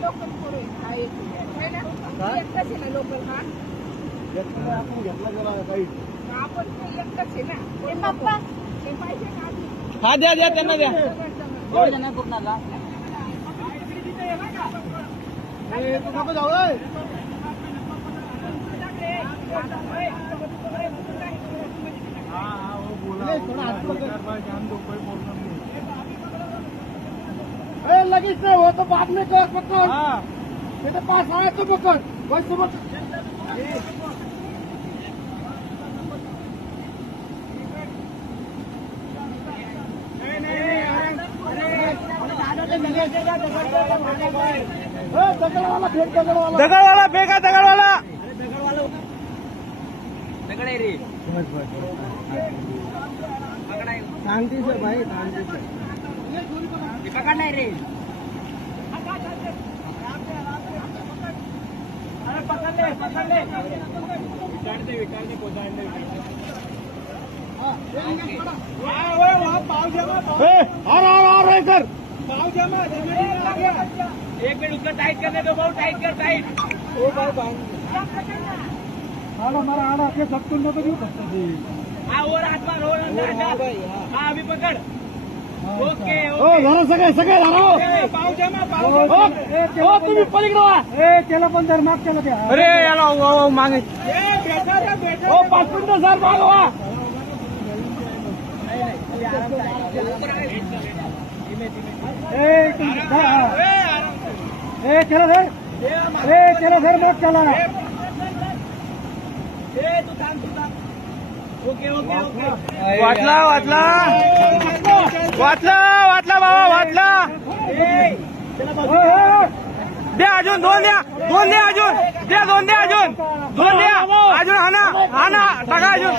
Local पोरं आहेत. हा एक आहे ना? काय? एकटाच आहे ना लोकल हा घेतला आपण घेतला गेला काही आपण ते एकटाच आहे ना हे पप्पा हे पाहिजे का आधी? हा द्या द्या त्यांना द्या ए, तू भाई शांति अरे पकड़ विचार विचार एक मिनट उसका टाइट कर दो बहुत टाइट कर टाइट। हा. हा. अभी पकड. ओके हो धरा सगळे सगळे धरा. पाव जमा पाव तुम्ही पलीकडे व्हा. ए त्याला पण धर माग त्याला द्या अरे याला मागे. हो पाच मिनिटं सर मागवा ए तुम्ही- हा, हा. ए मग त्याला. Okay okay okay. वाचला वाचला. बाबा वाचला. हो, हो. द्या अजून दोन द्या दोन द्या अजून. द्या दोन द्या अजून. दोन द्या. अजून हा ना हा ना टाका अजून.